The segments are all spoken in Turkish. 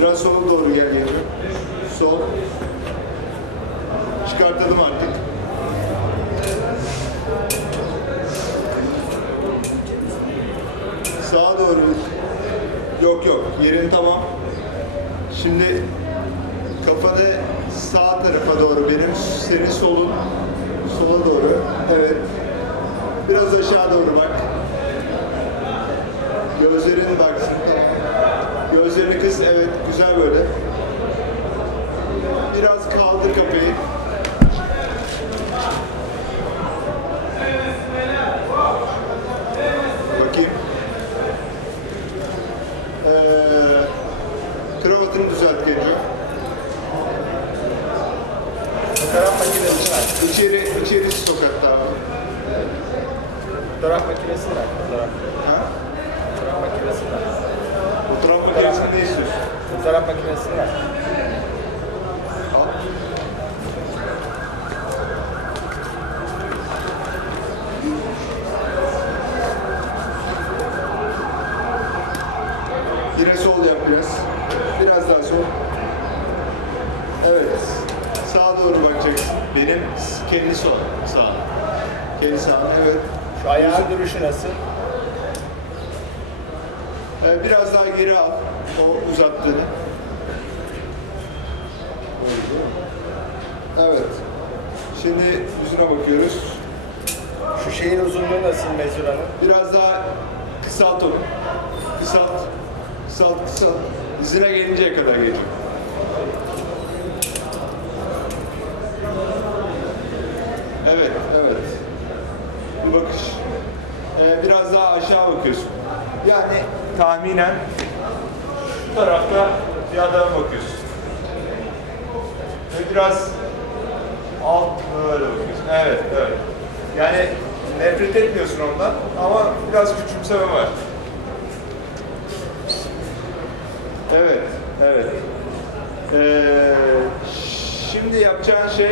Biraz sola doğru gel geliyor. Sol. Çıkartalım artık. Sağa doğru. Yok yok. Yerin tamam. Şimdi kafanı sağ tarafa doğru benim, senin solun sola doğru. Evet. Biraz aşağı doğru bak. Gözlerin baksın. Gözlerini kıs. Evet. Güzel böyle. Biraz kaldır kapıyı. Bakayım. Ee, kravatını düzelt geliyor. Fotoğraf makinesi var. İçeri, içeri sokakta abi. Fotoğraf makinesi var. Fotoğraf, Ha? fotoğraf makinesi var. Fotoğraf makinesini ne istiyorsun? Fotoğraf makinesi var. Al. Yine sol yap biraz. Sol. Evet. Sağa doğru bakacaksın. Benim kendi sol. Sağ. Kendi sağ. Evet. Şu ayağın duruşu nasıl? Ee, biraz daha geri al. O uzattığını. Evet. Şimdi yüzüne bakıyoruz. Şu şeyin uzunluğu nasıl Mezur Hanım? Biraz daha kısalt onu. Kısalt. Kısalt, kısalt. Dizine gelinceye kadar geliyor. Evet, evet. Bir bakış. Ee, biraz daha aşağı bakıyorsun. Yani tahminen şu tarafta bir adama bakıyorsun. Ve biraz alt böyle bakıyorsun. Evet, evet. Yani nefret etmiyorsun ondan ama biraz küçümseme var. Evet, evet. Ee, şimdi yapacağın şey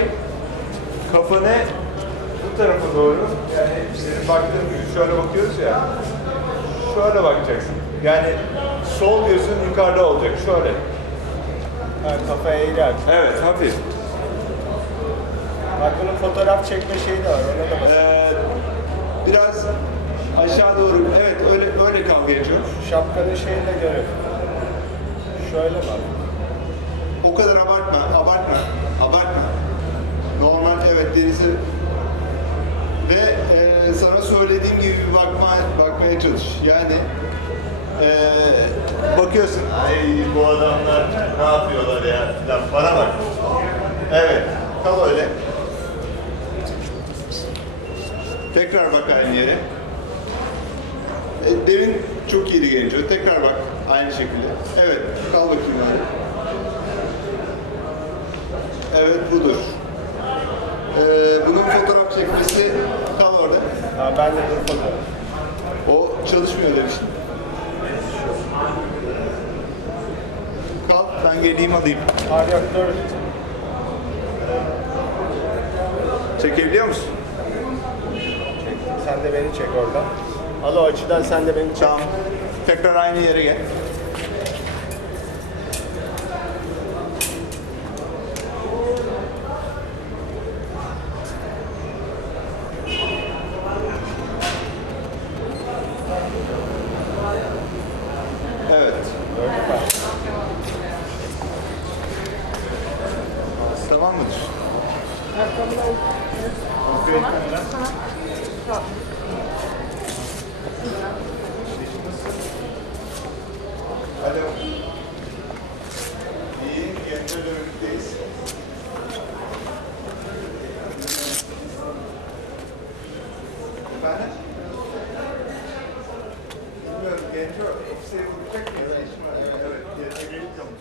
kafanı bu tarafa doğru yani senin baktığın gibi şöyle bakıyoruz ya şöyle bakacaksın. Yani sol gözün yukarıda olacak şöyle. Ha, kafaya eğiler. Evet, hafif. Bak bunun fotoğraf çekme şeyi de var. Ona da bak. Ee, biraz aşağı doğru. Evet, öyle öyle kal geçiyor. Şu şapkanın şeyini de görün. Şöyle bak. O kadar abartma, abartma, abartma. Normal evet derisi ve e, sana söylediğim gibi bir bakma, bakmaya çalış. Yani e, bakıyorsun. Ay bu adamlar ne yapıyorlar ya filan bana bak. Evet, kal öyle. Tekrar bak aynı yere. Çok iyiydi gelince. Tekrar bak aynı şekilde. Evet, kal bakayım öyle. Evet, budur. Ee, bunun fotoğraf çekmesi kal orada. Ha, ben de fotoğraf. O çalışmıyor demiştim. Kal, ben geleyim alayım. Varyaktör. Çekebiliyor musun? Çek. Sen de beni çek oradan. Al o açıdan sen de beni çek. Tamam. Tekrar aynı yere gel. Evet. Gördün mü? Tamam mıdır? İyi, gençler dönüşteyiz. Efendim? Bilmiyorum, genç ofise vuracak mı? Evet, evet. Gençler gelip yapmış.